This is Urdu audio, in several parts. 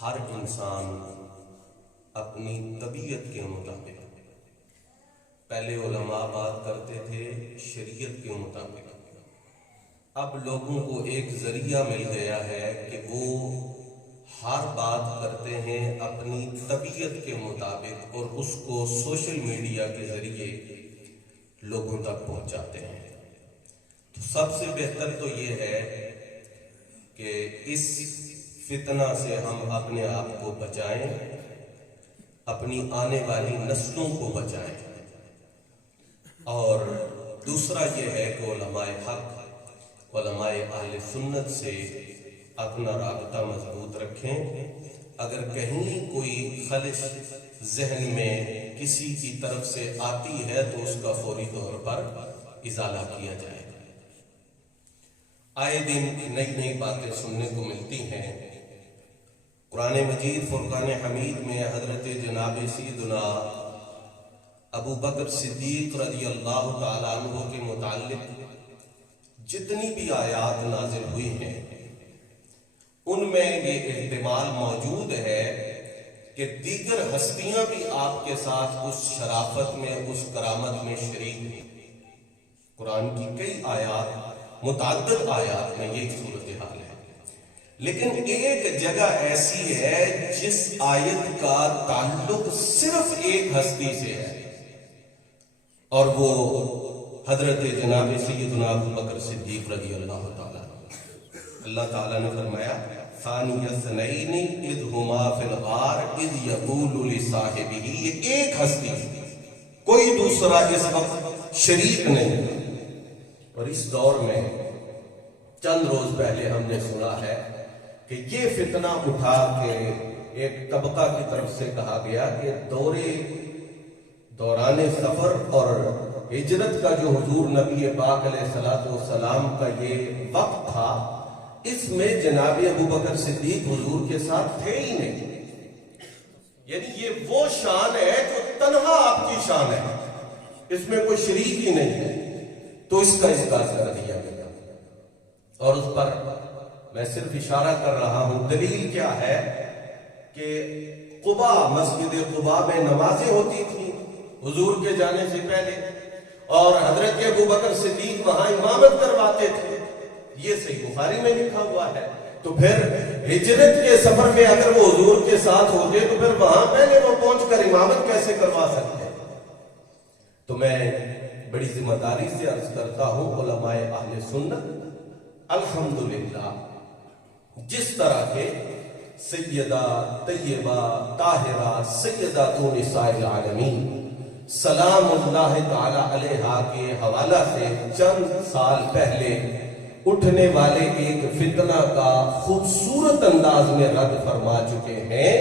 ہر انسان اپنی طبیعت کے مطابق، پہلے علماء بات کرتے تھے شریعت کے مطابق، اب لوگوں کو ایک ذریعہ مل گیا ہے کہ وہ ہر بات کرتے ہیں اپنی طبیعت کے مطابق اور اس کو سوشل میڈیا کے ذریعے لوگوں تک پہنچاتے ہیں۔ تو سب سے بہتر تو یہ ہے کہ اس فتنہ سے ہم اپنے آپ کو بچائیں، اپنی آنے والی نسلوں کو بچائیں، اور دوسرا یہ ہے کہ علماء حق، علماء اہل سنت سے اپنا رابطہ مضبوط رکھیں۔ اگر کہیں کوئی خلش ذہن میں کسی کی طرف سے آتی ہے تو اس کا فوری طور پر ازالہ کیا جائے۔ آئے دن نئی نئی باتیں سننے کو ملتی ہیں۔ قرآن مجید فرقان حمید میں حضرت جناب سیدنا ابو بکر صدیق رضی اللہ تعالیٰ عنہ کے متعلق جتنی بھی آیات نازل ہوئی ہیں ان میں یہ احتمال موجود ہے کہ دیگر ہستیاں بھی آپ کے ساتھ اس شرافت میں، اس کرامت میں شریک ہیں۔ قرآن کی کئی آیات، متعدد آیات میں یہ صورتحال ہے، لیکن ایک جگہ ایسی ہے جس آیت کا تعلق صرف ایک ہستی سے ہے، اور وہ حضرت جناب سیدنا ابو بکر صدیق رضی اللہ تعالیٰ۔ اللہ تعالیٰ نے فرمایا ثانی اثنین اذ ہما فی الغار اذ یقول لصاحبہ، یہ ایک ہستی، کوئی دوسرا اس وقت شریک نہیں۔ اور اس دور میں چند روز پہلے ہم نے سنا ہے کہ یہ فتنہ اٹھا کے ایک طبقہ کی طرف سے کہا گیا کہ دوران سفر اور ہجرت کا جو حضور نبی پاک علیہ السلام کا یہ وقت تھا، اس میں جناب ابو بکر صدیق حضور کے ساتھ تھے ہی نہیں۔ یعنی یہ وہ شان ہے جو تنہا آپ کی شان ہے، اس میں کوئی شریک ہی نہیں ہے۔ تو اس کا اظہار کر دیا گیا، اور اس پر میں صرف اشارہ کر رہا ہوں۔ دلیل کیا ہے کہ قبا، مسجد قبا میں نمازیں ہوتی تھیں حضور کے جانے سے پہلے، اور حضرت ابو بکر صدیق وہاں امامت کرواتے تھے، یہ صحیح بخاری میں لکھا ہوا ہے۔ تو پھر ہجرت کے سفر میں اگر وہ حضور کے ساتھ ہوتے تو پھر وہاں پہلے وہ پہنچ کر امامت کیسے کروا سکتے؟ تو میں بڑی ذمہ داری سے عرض کرتا ہوں، علماء اہل سنت الحمدللہ جس طرح کے سیدہ طیبہ طاہرہ سیدۃ نساء العالمین سلام اللہ تعالی علیہا کے حوالہ سے چند سال پہلے اٹھنے والے ایک فتنہ کا خوبصورت انداز میں رد فرما چکے ہیں،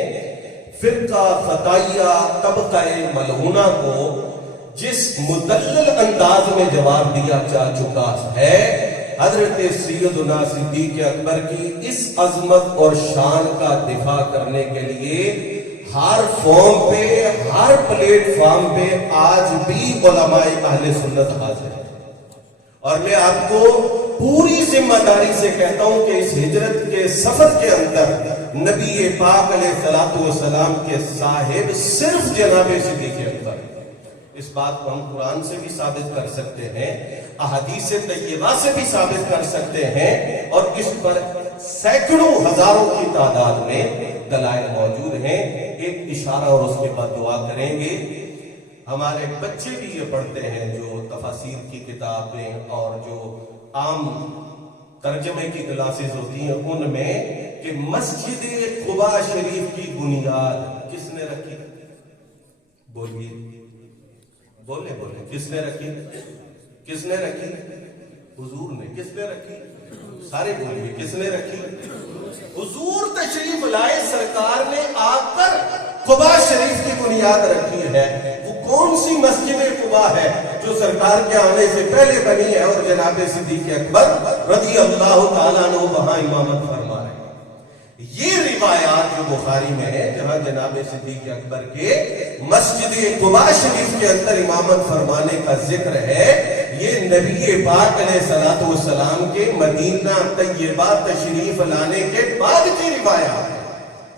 فرقہ خطائیہ طبقہ ملعونہ کو جس مدلل انداز میں جواب دیا جا چکا ہے، حضرت سیدنا صدیق اکبر کی اس عظمت اور شان کا دفاع کرنے کے لیے ہر فارم پہ، ہر پلیٹ فارم پہ آج بھی علماء اہل سنت حاضر ہیں۔ اور میں آپ کو پوری ذمہ داری سے کہتا ہوں کہ اس ہجرت کے سفر کے اندر نبی پاک علیہ السلام کے صاحب صرف جناب صدیق اکبر۔ اس بات کو ہم قرآن سے بھی ثابت کر سکتے ہیں، احادیث طیبہ سے بھی ثابت کر سکتے ہیں، اور اس پر سینکڑوں ہزاروں کی تعداد میں دلائل موجود ہیں۔ ایک اشارہ اور اس کے بعد دعا کریں گے۔ ہمارے بچے بھی یہ پڑھتے ہیں جو تفاسیر کی کتابیں اور جو عام ترجمے کی کلاسز ہوتی ہیں ان میں، کہ مسجد قباء شریف کی بنیاد کس نے رکھی؟ بولیے بولے بولے، کس نے رکھی؟ کس نے رکھی؟ حضور نے۔ کس نے رکھی؟ سارے بولیے، کس نے رکھی؟ حضور تشریف لائے، سرکار نے آ کر قباء شریف کی بنیاد رکھی ہے۔ وہ کون سی مسجد قباء ہے جو سرکار کے آنے سے پہلے بنی ہے اور جناب صدیق اکبر رضی اللہ تعالیٰ عنہ وہاں امامت فرما رہے ہیں؟ یہ روایات جو بخاری میں ہے، جہاں جناب صدیق اکبر کے مسجد قباء شریف کے اندر امامت فرمانے کا ذکر ہے، یہ نبی پاک علیہ السلام کے مدینہ طیبہ تشریف لانے کے بعد کی روایات ہے۔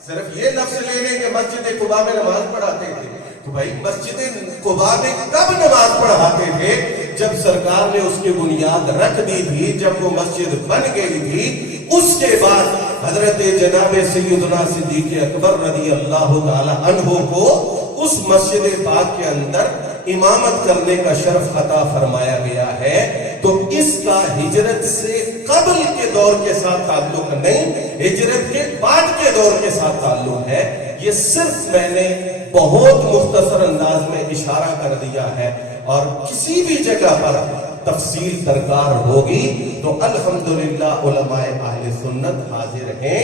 صرف یہ لفظ لے لیں کہ مسجد قباء میں نماز پڑھاتے تھے، تو بھائی مسجد قباء میں کب نماز پڑھاتے تھے؟ جب سرکار نے اس کی بنیاد رکھ دی تھی، جب وہ مسجد بن گئی تھی، اس کے بعد حضرت جناب سیدنا صدیق اکبر رضی اللہ تعالی عنہ کو اس مسجد پاک کے اندر امامت کرنے کا شرف عطا فرمایا گیا ہے۔ تو اس کا ہجرت سے قبل کے دور کے ساتھ تعلق نہیں، ہجرت کے بعد کے دور کے ساتھ تعلق ہے۔ یہ صرف میں نے بہت مختصر انداز میں اشارہ کر دیا ہے، اور کسی بھی جگہ پر تفصیل درکار ہوگی تو الحمدللہ علماء اہل سنت حاضر ہیں،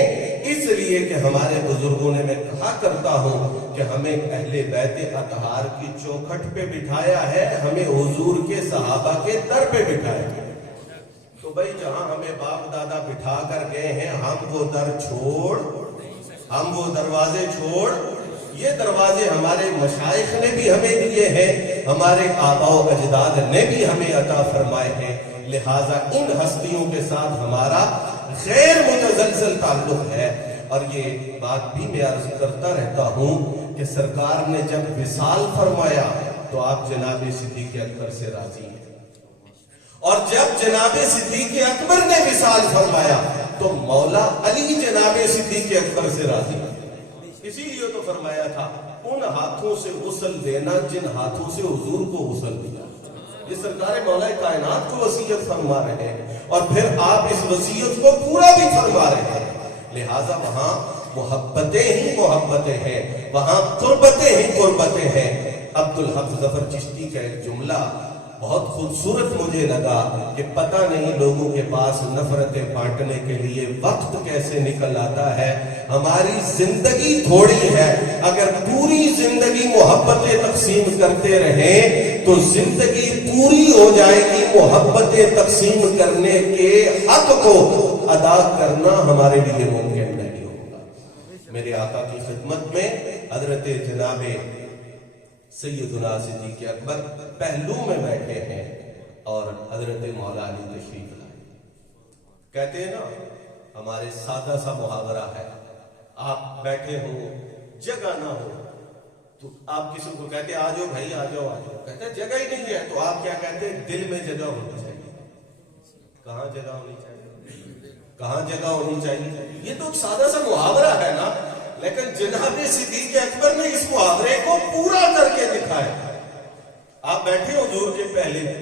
اس لیے کہ ہمارے بزرگوں نے، میں کہا کرتا ہوں کہ ہمیں اہل بیت اطہار کی چوکھٹ پہ بٹھایا ہے، ہمیں حضور کے صحابہ کے در پہ بٹھایا ہے۔ تو بھائی جہاں ہمیں باپ دادا بٹھا کر گئے ہیں، ہم وہ در چھوڑ، ہم وہ دروازے چھوڑ، یہ دروازے ہمارے مشائخ نے بھی ہمیں دیے ہیں، ہمارے آباء و اجداد نے بھی ہمیں عطا فرمائے ہیں، لہٰذا ان ہستیوں کے ساتھ ہمارا غیر متزلزل تعلق ہے۔ اور یہ بات بھی میں عرض کرتا رہتا ہوں کہ سرکار نے جب وصال فرمایا تو آپ جناب صدیق اکبر سے راضی ہیں، اور جب جناب صدیق اکبر نے وصال فرمایا تو مولا علی جناب صدیق اکبر سے راضی ہیں۔ اسی لیے تو فرمایا تھا ان ہاتھوں سے غسل دینا جن ہاتھوں سے حضور کو غسل دیا۔ یہ سرکار مولا کائنات کو وصیت فرما رہے ہیں، اور پھر آپ اس وصیت کو پورا بھی فرما رہے ہیں، لہٰذا وہاں محبتیں ہی محبتیں ہیں، وہاں قربتیں ہی قربتیں ہیں۔ عبدالحق ظفر چشتی کا ایک جملہ بہت خوبصورت مجھے لگا کہ پتہ نہیں لوگوں کے پاس نفرتیں بانٹنے کے لیے وقت کیسے نکل آتا ہے۔ ہماری زندگی تھوڑی ہے، اگر پوری زندگی محبتیں تقسیم کرتے رہیں تو زندگی پوری ہو جائے گی، محبتیں تقسیم کرنے کے حق کو ادا کرنا ہمارے لیے ممکن نہیں ہوگا۔ میرے آقا کی خدمت میں حضرت جناب سیدنا صدیق اکبر پہلو میں بیٹھے ہیں، اور حضرت مولا علی تشریف لائے۔ کہتے ہیں نا، ہمارے سادہ سا محاورہ ہے، آپ بیٹھے ہو، جگہ نہ ہو تو آپ کسی کو کہتے آ جاؤ بھائی، آ جاؤ آ جاؤ، کہتے جگہ ہی نہیں ہے تو آپ کیا کہتے ہیں؟ دل میں جگہ ہونی چاہیے۔ کہاں جگہ ہونی چاہیے؟ کہاں جگہ ہونی چاہیے؟ یہ تو سادہ سا محاورہ ہے نا، لیکن جناب صدیق اکبر نے اس محاورے کو پورا کر کے دکھایا۔ آپ بیٹھے حضور کے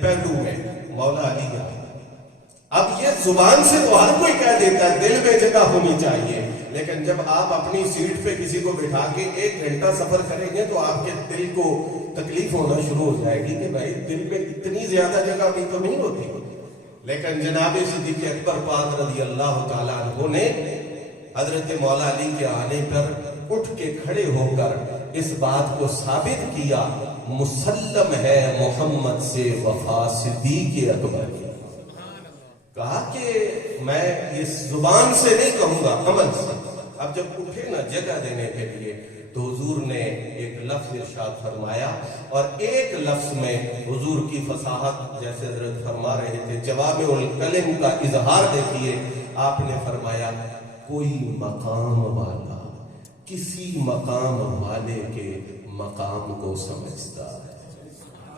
پہلو میں، مولا علی کا، اب یہ زبان سے تو ہر کوئی کہہ دیتا ہے دل میں جگہ ہونی چاہیے، لیکن جب آپ اپنی سیٹ پہ کسی کو بٹھا کے 1 گھنٹہ سفر کریں گے تو آپ کے دل کو تکلیف ہونا شروع ہو جائے گی کہ بھائی دل پہ اتنی زیادہ جگہ بھی تو نہیں ہوتی۔ لیکن جناب صدیق اکبر پاک رضی اللہ تعالیٰ عنہ نے حضرت مولا علی کے آنے پر اٹھ کے کھڑے ہو کر اس بات کو ثابت کیا، مسلم ہے محمد سے وفا صدیق اکبر کی۔ کہا کہ میں اس زبان سے نہیں کہوں گا، عمل سے۔ اب جب اٹھے نا جگہ دینے کے لیے تو حضور نے ایک لفظ ارشاد فرمایا، اور ایک لفظ میں حضور کی فصاحت، جیسے حضرت فرما رہے تھے، جوامع الکلم کا اظہار دیکھیے۔ آپ نے فرمایا کوئی مقام والا کسی مقام والے کے مقام کو سمجھتا ہے۔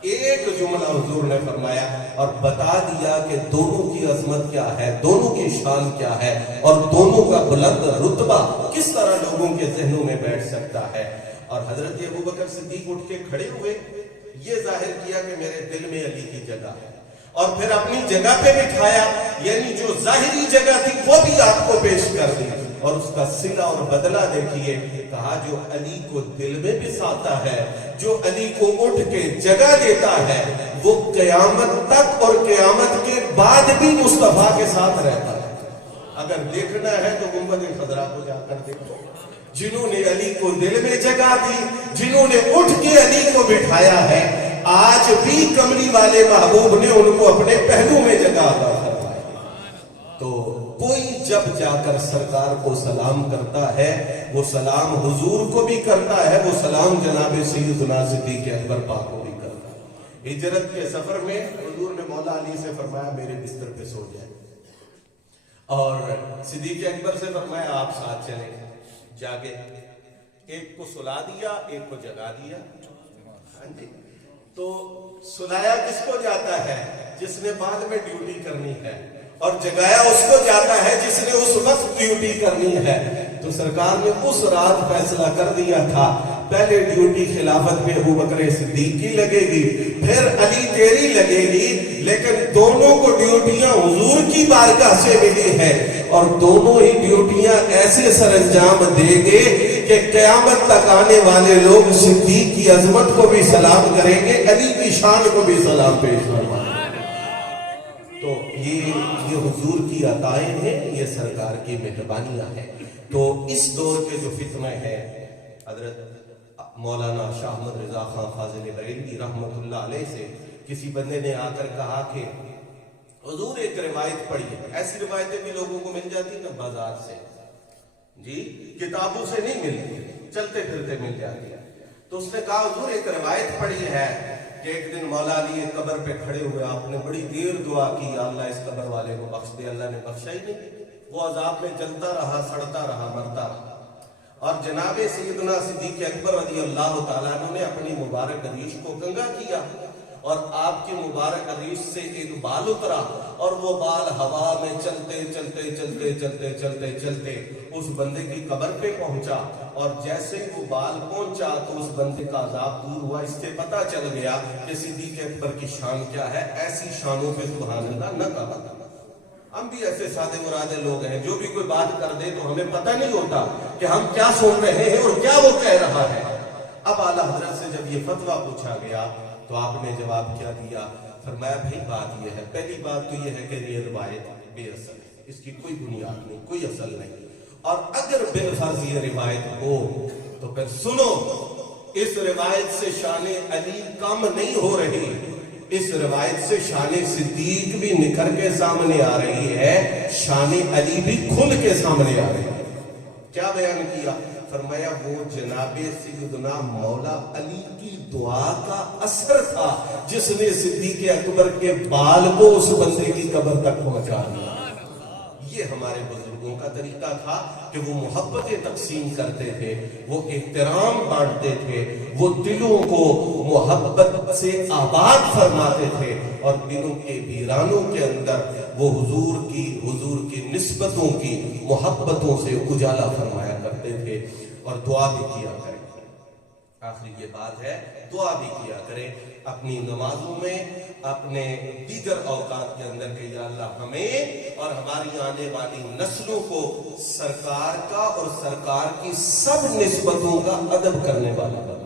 ایک جملہ حضور نے فرمایا اور بتا دیا کہ دونوں کی عظمت کیا ہے، دونوں کی شان کیا ہے، اور دونوں کا بلند رتبہ کس طرح لوگوں کے ذہنوں میں بیٹھ سکتا ہے۔ اور حضرت ابوبکر صدیق اٹھ کے کھڑے ہوئے، یہ ظاہر کیا کہ میرے دل میں علی کی جگہ ہے، اور پھر اپنی جگہ پہ بٹھایا، یعنی جو ظاہری جگہ تھی وہ بھی آپ کو پیش کر دی، اور اس کا صلہ اور بدلہ دیکھیے۔ کہا جو علی کو دل میں بساتا ہے، جو علی کو اٹھ کے جگہ دیتا ہے، وہ قیامت تک اور قیامت کے بعد بھی مصطفیٰ کے ساتھ رہتا ہے۔ اگر دیکھنا ہے تو گنبد خضرا کو جا کر دیکھو، جنہوں نے علی کو دل میں جگہ دی، جنہوں نے اٹھ کے علی کو بٹھایا ہے، آج بھی کمری والے محبوب نے ان کو اپنے پہلو میں جگہ عطا فرمائی۔ تو کوئی جب جا کر سرکار کو سلام کرتا ہے، وہ سلام حضور کو بھی کرتا ہے، وہ سلام جناب سیدنا صدیق اکبر پاک کو بھی کرتا ہے۔ ہجرت کے سفر میں حضور نے مولا علی سے فرمایا میرے بستر پہ سو جائے، اور صدیق اکبر سے فرمایا آپ ساتھ چلیں۔ جاگے، ایک کو سلا دیا، ایک کو جگا دیا. ہاں جی. تو سلایا کس کو جاتا ہے؟ جس نے بعد میں ڈیوٹی کرنی ہے، اور جگایا اس کو جاتا ہے جس نے اس وقت ڈیوٹی کرنی ہے. تو سرکار نے اس رات فیصلہ کر دیا تھا، پہلے ڈیوٹی خلافت میں ابو بکر صدیق کی لگے گی، پھر علی تیری لگے گی، لیکن دونوں کو ڈیوٹیاں حضور کی بارگاہ سے ملی ہے، اور دونوں ہی ڈیوٹیاں ایسے سر انجام دیں گے کہ قیامت تک آنے والے لوگ صدیق کی عظمت کو بھی سلام کریں گے، علی کی شان کو بھی سلام پیش فرمائیں. تو یہ حضور کی عطائیں ہیں، یہ سرکار کی مہربانیاں ہیں. تو اس دور کے جو فتنے ہیں، حضرت مولانا شاہ احمد رضا خان فاضل بریلوی رحمت اللہ علیہ سے کسی بندے نے آ کر کہا کہ حضور ایک روایت پڑھی ہے. ایسی روایتیں بھی لوگوں کو مل جاتی نا بازار سے، جی کتابوں سے نہیں ملتی، چلتے پھرتے مل جاتی ہے. تو اس نے کہا حضور ایک روایت پڑھی ہے کہ ایک دن مولا علی ایک قبر پہ کھڑے ہوئے، آپ نے بڑی دیر دعا کی، یا اللہ اس قبر والے کو بخش دے. اللہ نے بخشا ہی نہیں، وہ عذاب میں جلتا رہا، سڑتا رہا، مرتا رہا. اور جناب سیدنا صدیق اکبر رضی اللہ تعالیٰ عنہ نے اپنی مبارک ریش کو کنگا کیا، اور آپ کی مبارک ریش سے ایک بال اترا، اور وہ بال ہوا میں چلتے چلتے چلتے چلتے چلتے چلتے اس بندے کی قبر پہ پہنچا. اور جیسے وہ بال پہنچا تو اس بندے کا عذاب دور ہوا. اس سے پتا چل گیا کہ صدیق اکبر کی شان کیا ہے. ایسی شانوں پہ سبحان اللہ نہ کہا. ہم بھی ایسے سادے مرادے لوگ ہیں، جو بھی کوئی بات کر دے تو ہمیں پتہ نہیں ہوتا کہ ہم کیا سن رہے ہیں اور کیا وہ کہہ رہا ہے. اب اعلیٰ حضرت سے جب یہ فتویٰ پوچھا گیا تو آپ نے جواب کیا دیا؟ فرمایا بھائی بات یہ ہے، پہلی بات تو یہ ہے کہ یہ روایت بے اصل ہے، اس کی کوئی بنیاد نہیں، کوئی اصل نہیں. اور اگر بالفرض یہ روایت ہو تو پھر سنو، اس روایت سے شان علی کم نہیں ہو رہی، اس روایت سے شان صدیق بھی نکھر کے سامنے آ رہی ہے، شان علی بھی کھل کے سامنے آ رہی ہے. کیا بیان کیا؟ فرمایا وہ جناب سیدنا مولا علی کی دعا کا اثر تھا جس نے صدیق اکبر کے بال کو اس بندے کی قبر تک پہنچا دیا. یہ ہمارے بزرگوں کا طریقہ تھا کہ وہ محبتیں تقسیم کرتے تھے، وہ احترام بانٹتے تھے، وہ دلوں کو محبت سے آباد فرماتے تھے، اور دلوں کے ویرانوں کے اندر وہ حضور کی نسبتوں کی محبتوں سے اجالا فرمایا کرتے تھے. اور دعا بھی کیا کریں. آخری یہ بات ہے، دعا بھی کیا کریں اپنی نمازوں میں، اپنے دیگر اوقات کے اندر کہ یا اللہ ہمیں اور ہماری آنے والی نسلوں کو سرکار کا اور سرکار کی سب نسبتوں کا ادب کرنے والا بنا.